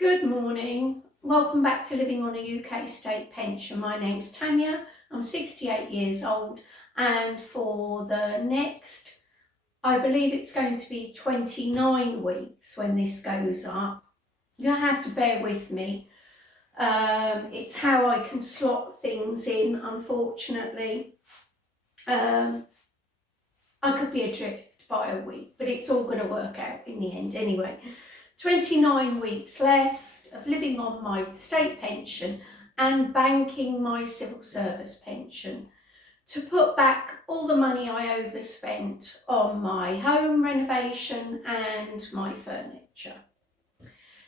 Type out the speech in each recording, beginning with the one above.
Good morning. Welcome back to Living on a UK State Pension. My name's Tanya. I'm 68 years old, and for the next, I believe it's going to be 29 weeks when this goes up. You're going to have to bear with me. It's how I can slot things in, unfortunately. I could be adrift by a week, but it's all going to work out in the end anyway. 29 weeks left of living on my state pension and banking my civil service pension to put back all the money I overspent on my home renovation and my furniture.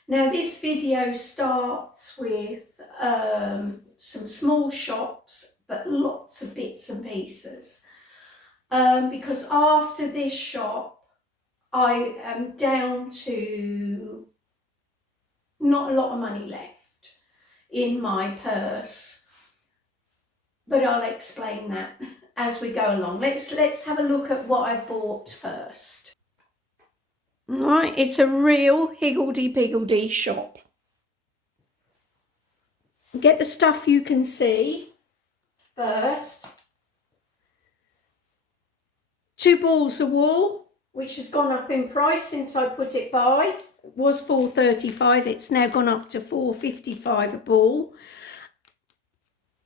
Now this video starts with some small shops, but lots of bits and pieces, because after this shop I am down to not a lot of money left in my purse, but I'll explain that as we go along. Let's have a look at what I've bought first. Right, it's a real higgledy-piggledy shop. Get the stuff you can see first. 2 balls of wool, which has gone up in price since I put it by. It was $4.35, it's now gone up to $4.55 a ball.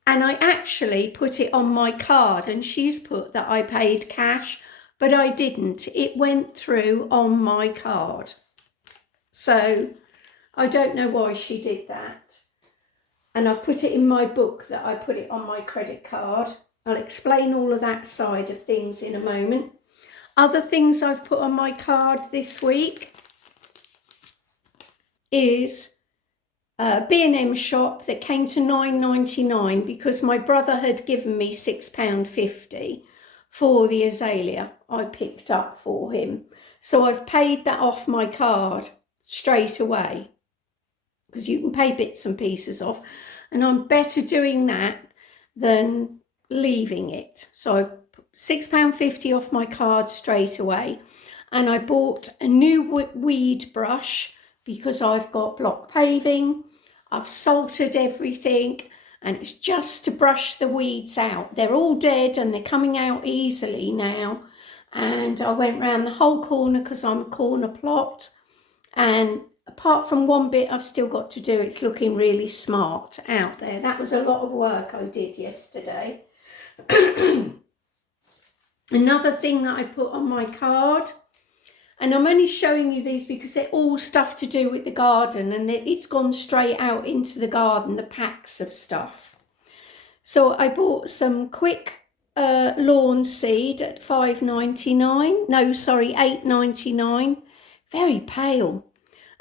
And I actually put it on my card, and she's put that I paid cash, but I didn't. It went through on my card. So I don't know why she did that. And I've put it in my book that I put it on my credit card. I'll explain all of that side of things in a moment. Other things I've put on my card this week is a B&M shop that came to £9.99 because my brother had given me £6.50 for the azalea I picked up for him. So I've paid that off my card straight away, because you can pay bits and pieces off, and I'm better doing that than leaving it. So I £6.50 off my card straight away, and I bought a new weed brush because I've got block paving. I've salted everything, and it's just to brush the weeds out. They're all dead and they're coming out easily now, and I went round the whole corner because I'm a corner plot, and apart from one bit I've still got to do, it's looking really smart out there. That was a lot of work I did yesterday. Another thing that I put on my card, and I'm only showing you these because they're all stuff to do with the garden, and it's gone straight out into the garden, the packs of stuff. So I bought some quick lawn seed at $8.99, very pale,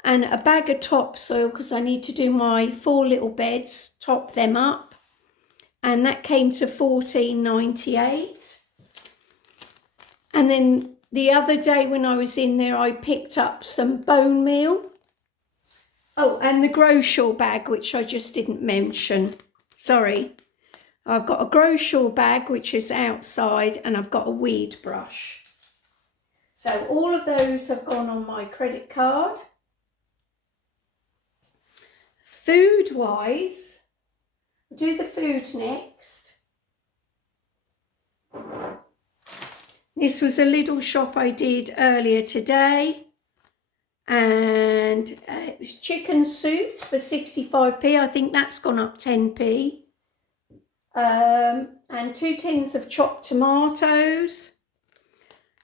and a bag of topsoil because I need to do my 4 little beds, top them up, and that came to $14.98. And then the other day when I was in there, I picked up some bone meal. Oh, and the Groshaw bag, which I just didn't mention. Sorry. I've got a Groshaw bag, which is outside, and I've got a weed brush. So all of those have gone on my credit card. Food-wise, I'll do the food next. This was a little shop I did earlier today, and it was chicken soup for 65p. I think that's gone up 10p. And 2 tins of chopped tomatoes,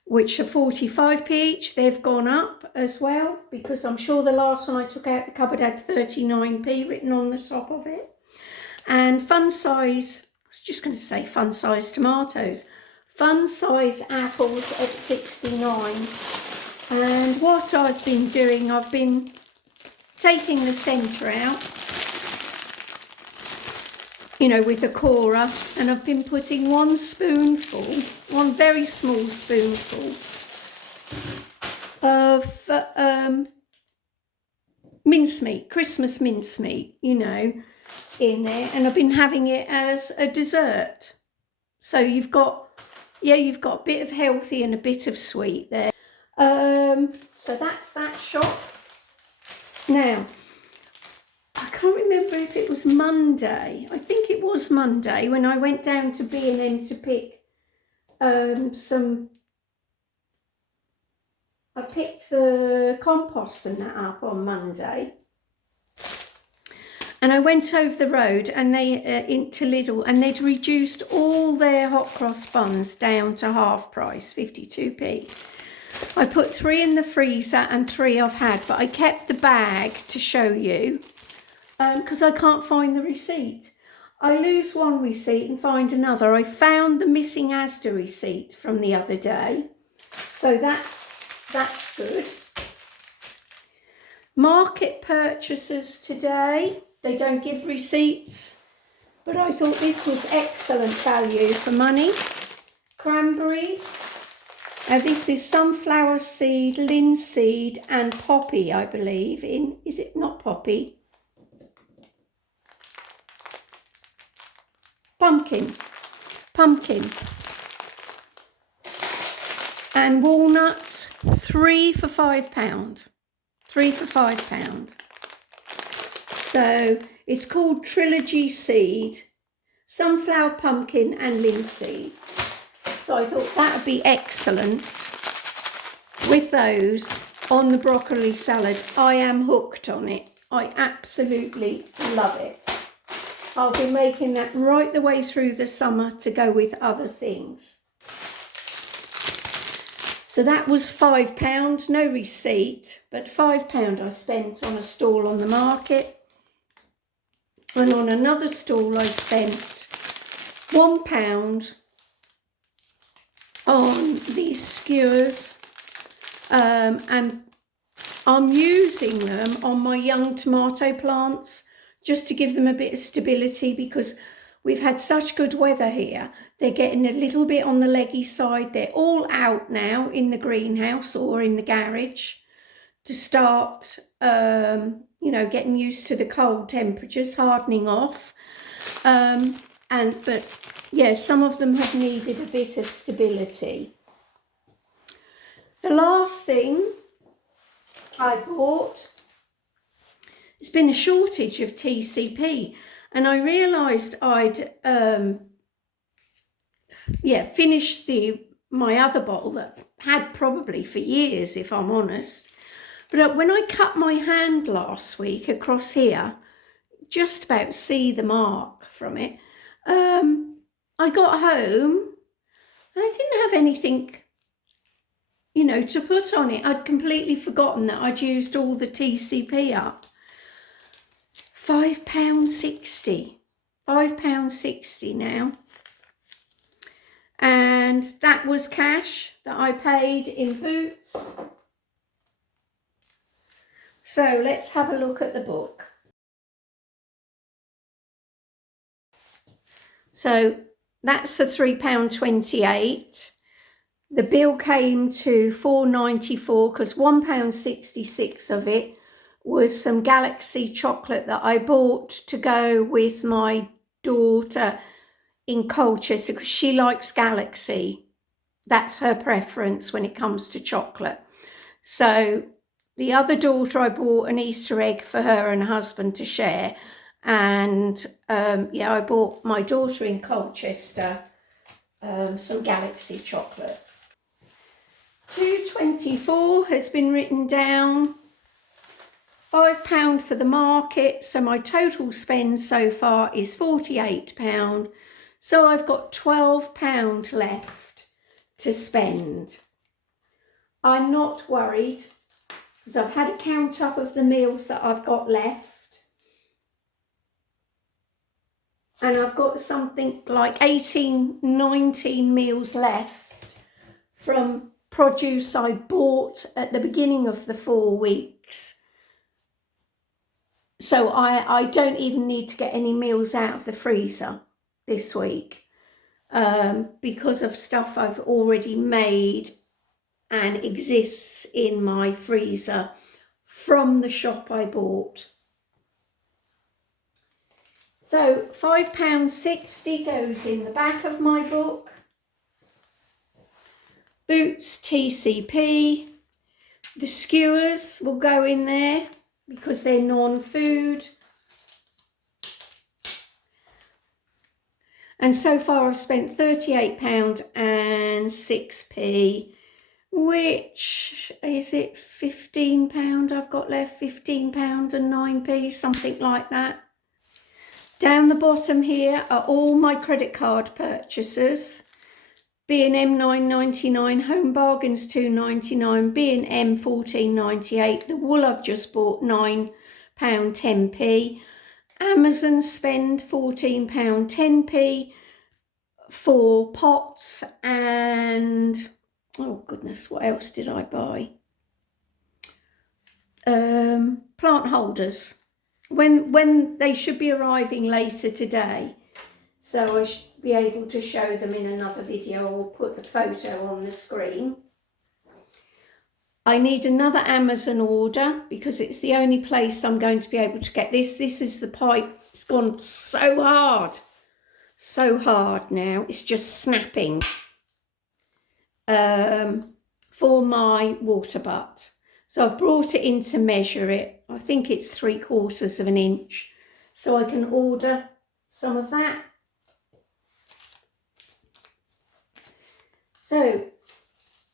which are 45p each. They've gone up as well, because I'm sure the last one I took out the cupboard had 39p written on the top of it. And fun size, I was just going to say fun size tomatoes. Fun size apples at 69. And what I've been doing, I've been taking the centre out, you know, with a corer, and I've been putting 1 spoonful, 1 very small spoonful of mincemeat, Christmas mincemeat, you know, in there, and I've been having it as a dessert. So you've got a bit of healthy and a bit of sweet there. So that's that shop. Now, can't remember if it was Monday. I think it was Monday when I went down to B&M to pick I picked the compost and that up on Monday. And I went over the road and into Lidl, and they'd reduced all their hot cross buns down to half price, 52p. I put 3 in the freezer and 3 I've had, but I kept the bag to show you because I can't find the receipt. I lose one receipt and find another. I found the missing Asda receipt from the other day, so that's good. Market purchases today. They don't give receipts, but I thought this was excellent value for money. Cranberries. This is sunflower seed, linseed and poppy, I believe. Is it not poppy? Pumpkin. And walnuts, 3 for £5. 3 for £5. So it's called Trilogy Seed, sunflower, pumpkin and linseed. So I thought that would be excellent with those on the broccoli salad. I am hooked on it. I absolutely love it. I'll be making that right the way through the summer to go with other things. So that was £5, no receipt, but £5 I spent on a stall on the market. And on another stall I spent £1 on these skewers, and I'm using them on my young tomato plants just to give them a bit of stability, because we've had such good weather here. They're getting a little bit on the leggy side. They're all out now in the greenhouse or in the garage to start getting used to the cold temperatures, hardening off. But yeah, some of them have needed a bit of stability. The last thing I bought, there's been a shortage of TCP, and I realised I'd finished my other bottle that I've had probably for years, if I'm honest. But when I cut my hand last week across here, just about see the mark from it, I got home and I didn't have anything, to put on it. I'd completely forgotten that I'd used all the TCP up. £5.60. £5.60 now. And that was cash that I paid in Boots. So let's have a look at the book. So that's the £3.28. The bill came to £4.94 because £1.66 of it was some Galaxy chocolate that I bought to go with my daughter in Colchester because she likes Galaxy. That's her preference when it comes to chocolate. So the other daughter, I bought an Easter egg for her and husband to share. And I bought my daughter in Colchester some Galaxy chocolate. £2.24 has been written down. £5 for the market. So my total spend so far is £48. So I've got £12 left to spend. I'm not worried because I've had a count up of the meals that I've got left. And I've got something like 18, 19 meals left from produce I bought at the beginning of the 4 weeks. So I don't even need to get any meals out of the freezer this week because of stuff I've already made and exists in my freezer from the shop I bought. So £5.60 goes in the back of my book. Boots TCP. The skewers will go in there because they're non-food. And so far I've spent £38 and 6p, which is it £15 I've got left, £15 and 9p, something like that. Down the bottom here are all my credit card purchases. B&M £9.99, Home Bargains £2.99, B&M £14.98, the wool I've just bought £9 10p, Amazon spend £14 10p for pots, and oh goodness, what else did I buy? Plant holders, when they should be arriving later today, so I should be able to show them in another video or put the photo on the screen. I need another Amazon order because it's the only place I'm going to be able to get this. This is the pipe. It's gone so hard now. It's just snapping. For my water butt. So I've brought it in to measure it. I think it's 3/4 of an inch. So I can order some of that. So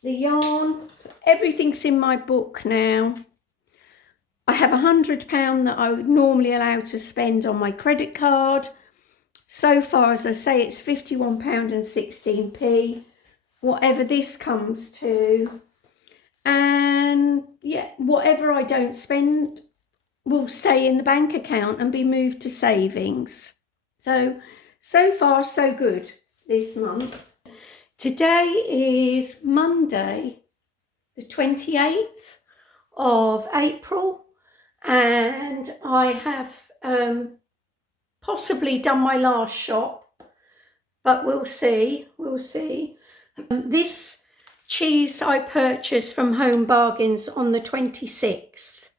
the yarn, everything's in my book now. I have £100 that I would normally allow to spend on my credit card. So far, as I say, it's £51 and 16p, whatever this comes to. And yeah, whatever I don't spend will stay in the bank account and be moved to savings. So far, so good this month. Today is Monday, the 28th of April, and I have possibly done my last shop, but we'll see. This cheese I purchased from Home Bargains on the 26th,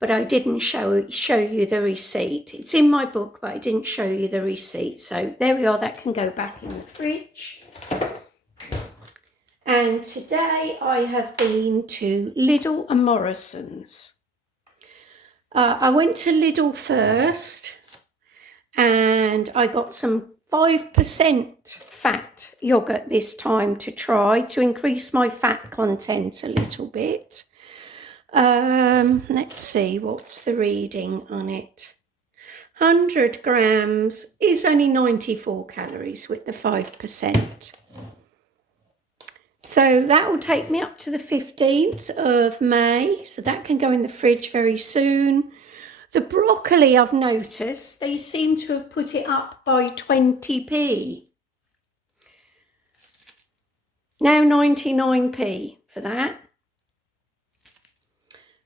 but I didn't show you the receipt. It's in my book, but I didn't show you the receipt. So there we are, that can go back in the fridge. And today I have been to Lidl and Morrison's. I went to Lidl first and I got some 5% fat yoghurt this time to try to increase my fat content a little bit. Let's see, what's the reading on it? 100 grams is only 94 calories with the 5%. So that will take me up to the 15th of May. So that can go in the fridge very soon. The broccoli, I've noticed, they seem to have put it up by 20p. Now 99p for that.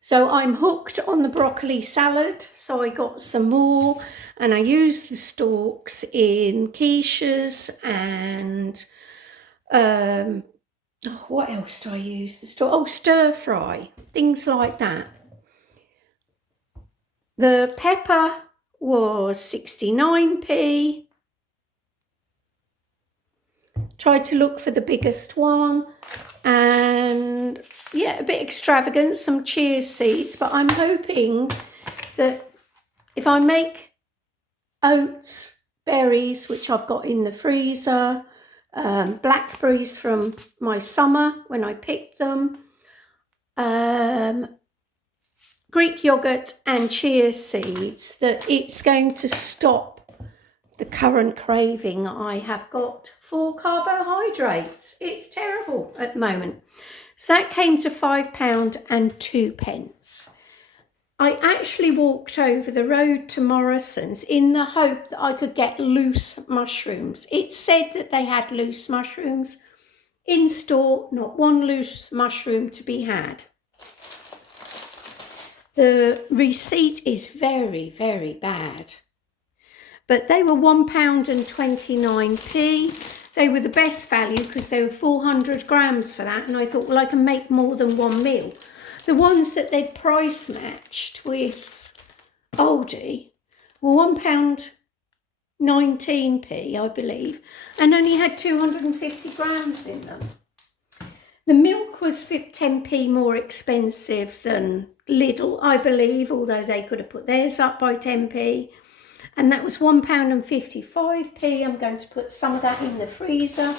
So I'm hooked on the broccoli salad. So I got some more and I used the stalks in quiches and what else do I use? Stir fry, things like that. The pepper was 69p. Tried to look for the biggest one. And yeah, a bit extravagant, some chia seeds. But I'm hoping that if I make oats, berries, which I've got in the freezer, blackberries from my summer when I picked them, Greek yogurt and chia seeds, that it's going to stop the current craving I have got for carbohydrates. It's terrible at the moment. So that came to £5 and 2p. I actually walked over the road to Morrison's in the hope that I could get loose mushrooms. It said that they had loose mushrooms in store, not one loose mushroom to be had. The receipt is very, very bad. But they were £1 and 29p. They were the best value because they were 400 grams for that. And I thought, well, I can make more than one meal. The ones that they'd price matched with Aldi were £1 19p, I believe, and only had 250 grams in them. The milk was 10p more expensive than Lidl, I believe, although they could have put theirs up by 10p. and that was £1.55. I'm going to put some of that in the freezer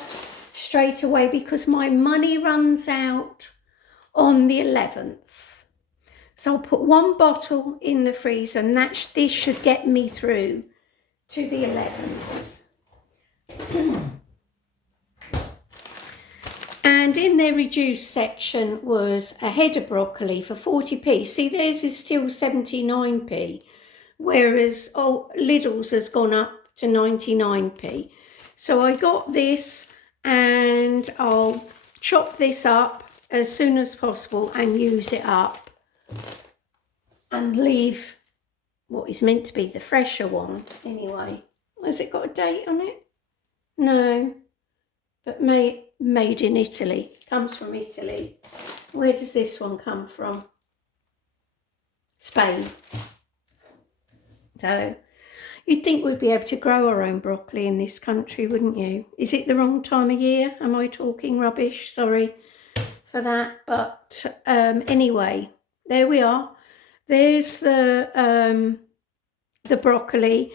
straight away because my money runs out on the 11th. So I'll put one bottle in the freezer, and this should get me through to the 11th. And in their reduced section was a head of broccoli for 40p. See, theirs is still 79p, whereas Lidl's has gone up to 99p. So I got this, and I'll chop this up as soon as possible and use it up and leave what is meant to be the fresher one anyway. Has it got a date on it? No, but made in Italy. Comes from Italy. Where does this one come from? Spain. So you'd think we'd be able to grow our own broccoli in this country, wouldn't you? Is it the wrong time of year? Am I talking rubbish? Sorry for that. But anyway, there we are. There's the broccoli.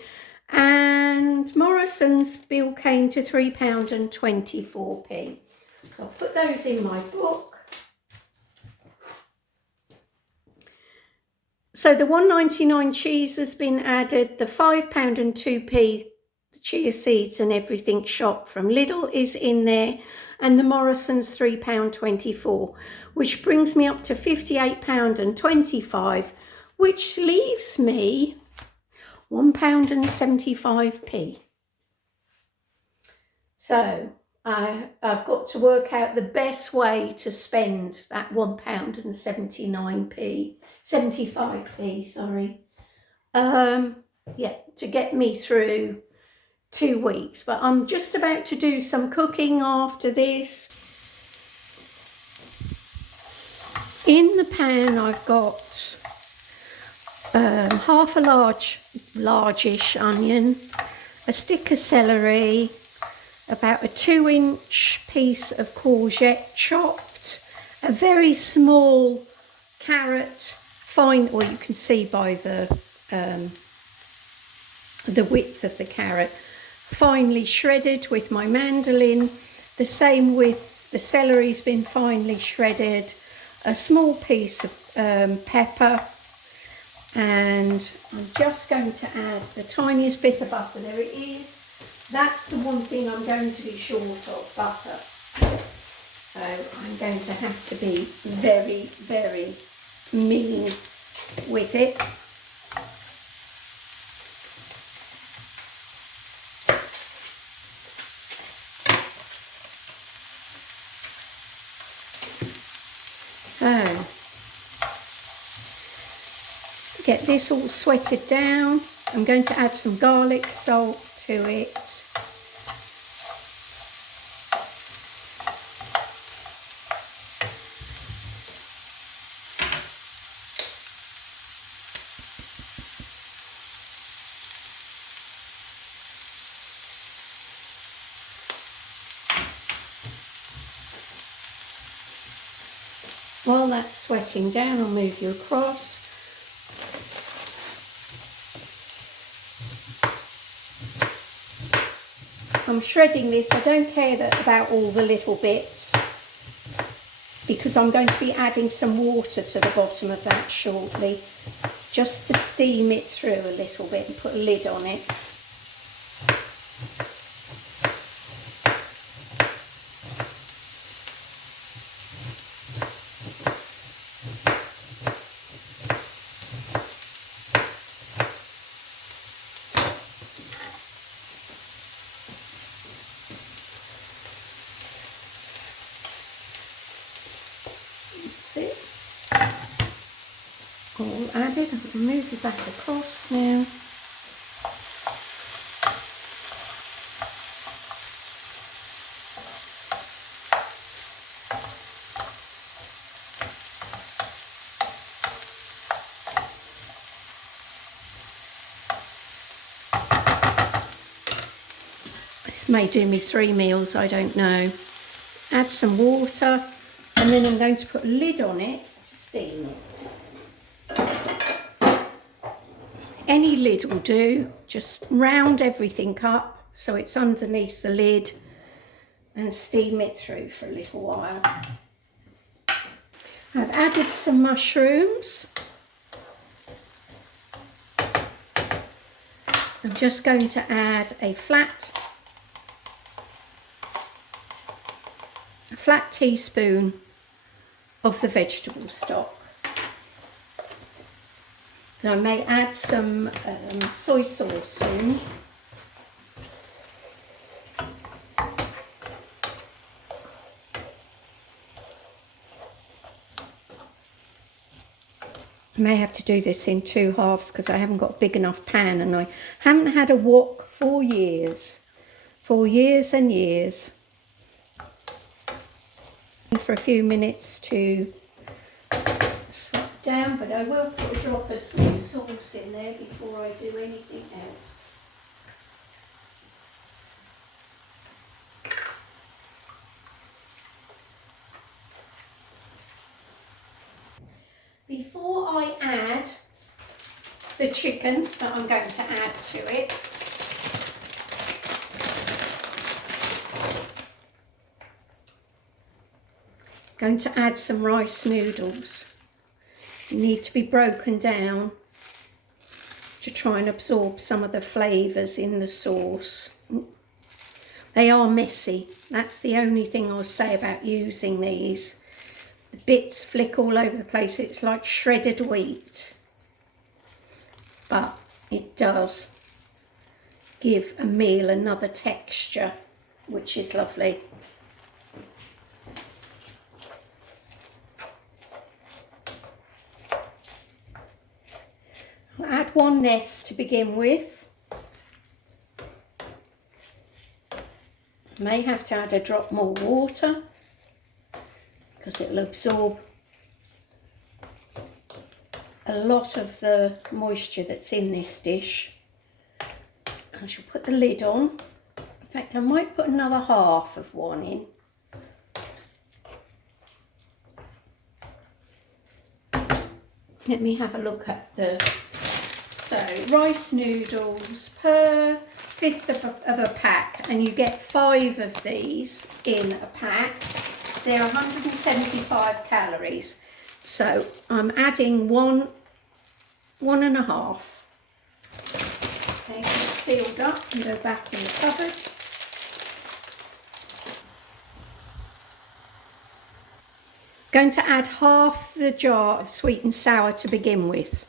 And Morrison's bill came to £3.24. So I'll put those in my book. So the £1.99 cheese has been added. The £5 and 2p, the chia seeds and everything shop from Lidl is in there. And the Morrison's £3.24, which brings me up to £58.25, which leaves me £1.75. So I've got to work out the best way to spend that £1.75, sorry. Yeah, to get me through 2 weeks. But I'm just about to do some cooking after this. In the pan I've got half a largish onion, a stick of celery, about a 2-inch piece of courgette chopped, a very small carrot, fine, or you can see by the width of the carrot, finely shredded with my mandolin. The same with the celery's been finely shredded, a small piece of pepper, and I'm just going to add the tiniest bit of butter. There it is. That's the one thing I'm going to be short of, butter. So I'm going to have to be very, very mean with it. So get this all sweated down. I'm going to add some garlic salt to it. While that's sweating down, I'll move you across. I'm shredding this. I don't care about all the little bits because I'm going to be adding some water to the bottom of that shortly, just to steam it through a little bit and put a lid on it. All added. I'm going to move it back across now. This may do me 3 meals, I don't know. Add some water, and then I'm going to put a lid on it to steam it. Any lid will do. Just round everything up so it's underneath the lid and steam it through for a little while. I've added some mushrooms. I'm just going to add a flat teaspoon of the vegetable stock. Now I may add some soy sauce soon. I may have to do this in 2 halves because I haven't got a big enough pan, and I haven't had a wok for years. For years and years. For a few minutes to slap down, but I will put a drop of soy sauce in there before I do anything else. Before I add the chicken that I'm going to add to it, I'm going to add some rice noodles. They need to be broken down to try and absorb some of the flavours in the sauce. They are messy. That's the only thing I'll say about using these. The bits flick all over the place. It's like shredded wheat. But it does give a meal another texture, which is lovely. I'll add 1 nest to begin with. May have to add a drop more water because it'll absorb a lot of the moisture that's in this dish. I shall put the lid on. In fact, I might put another half of 1 in. Let me have a look at the... So, rice noodles per 1/5 of a pack, and you get 5 of these in a pack. They're 175 calories. So I'm adding 1.5. Okay, it's sealed up and go back in the cupboard. Going to add half the jar of sweet and sour to begin with.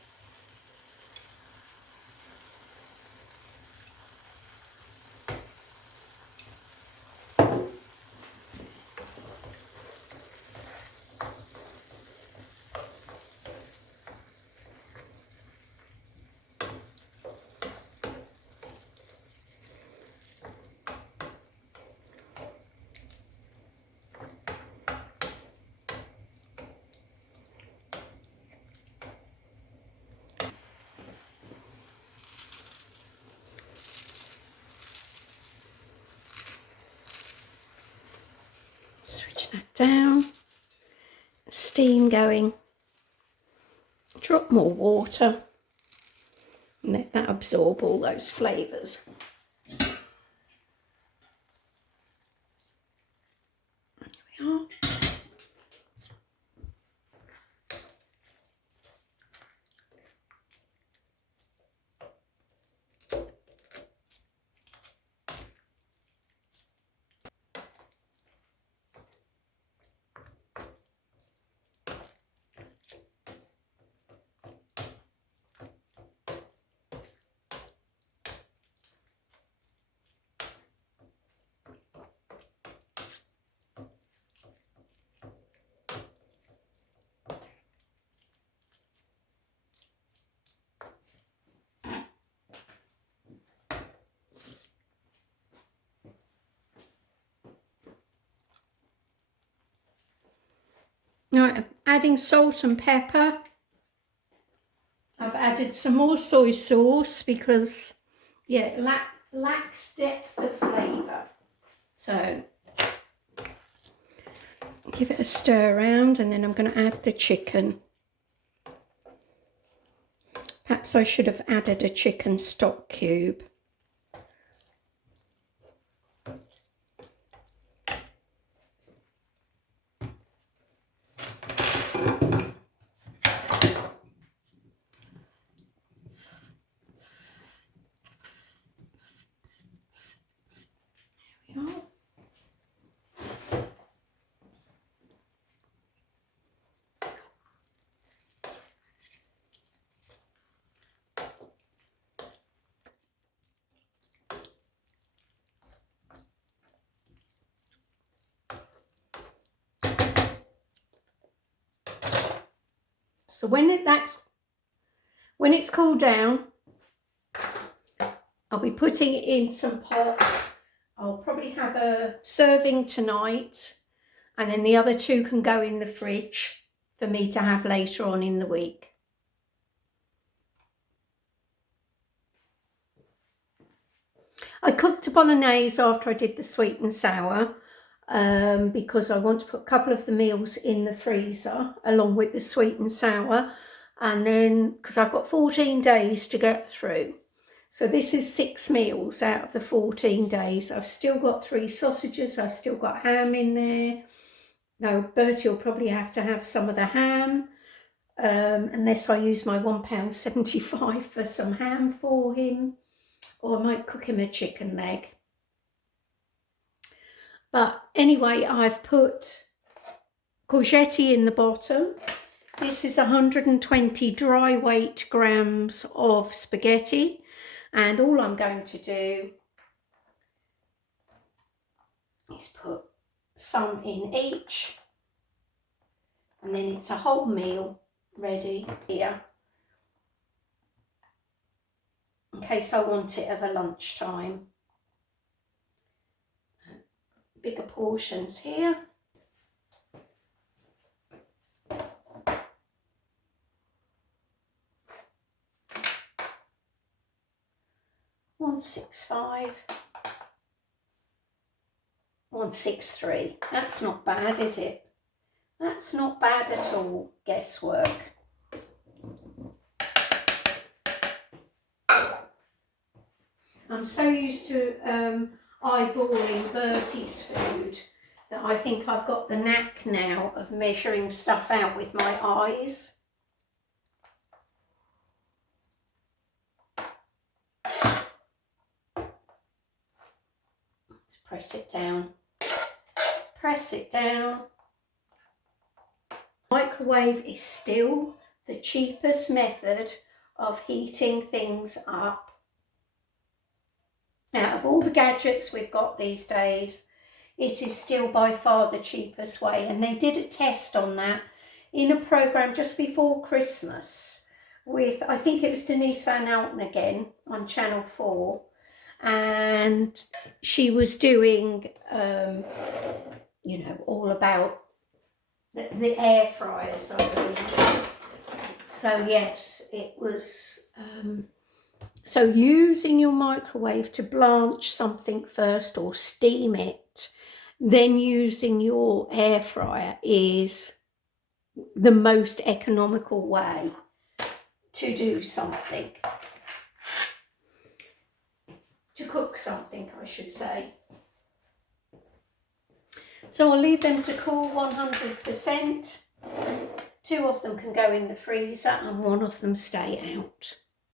Switch that down, steam going, drop more water and let that absorb all those flavours. There we are. Now I'm adding salt and pepper. I've added some more soy sauce because, yeah, it lacks depth of flavour. So give it a stir around, and then I'm going to add the chicken. Perhaps I should have added a chicken stock cube. There we are. So when it's cooled down, I'll be putting it in some pots. I'll probably have a serving tonight, and then the other 2 can go in the fridge for me to have later on in the week. I cooked a bolognese after I did the sweet and sour because I want to put a couple of the meals in the freezer along with the sweet and sour, and then because I've got 14 days to get through. So this is 6 meals out of the 14 days. I've still got 3 sausages. I've still got ham in there. Now, Bertie will probably have to have some of the ham, unless I use my £1.75 for some ham for him. Or I might cook him a chicken leg. But anyway, I've put courgette in the bottom. This is 120 dry weight grams of spaghetti. And all I'm going to do is put some in each. And then it's a whole meal ready here, in case I want it of a lunchtime. Bigger portions here. £1.65, £1.63. That's not bad, is it? That's not bad at all, guesswork. I'm so used to eyeballing Bertie's food that I think I've got the knack now of measuring stuff out with my eyes. Press it down. Press it down. Microwave is still the cheapest method of heating things up. Out of all the gadgets we've got these days, it is still by far the cheapest way. And they did a test on that in a programme just before Christmas with, I think it was Denise Van Outen again on Channel 4. And she was doing, you know, all about the air fryers, I believe. So yes, it was... So using your microwave to blanch something first or steam it, then using your air fryer is the most economical way to do something. To cook something, I should say. So I'll leave them to cool 100%. 2 of them can go in the freezer and 1 of them stay out.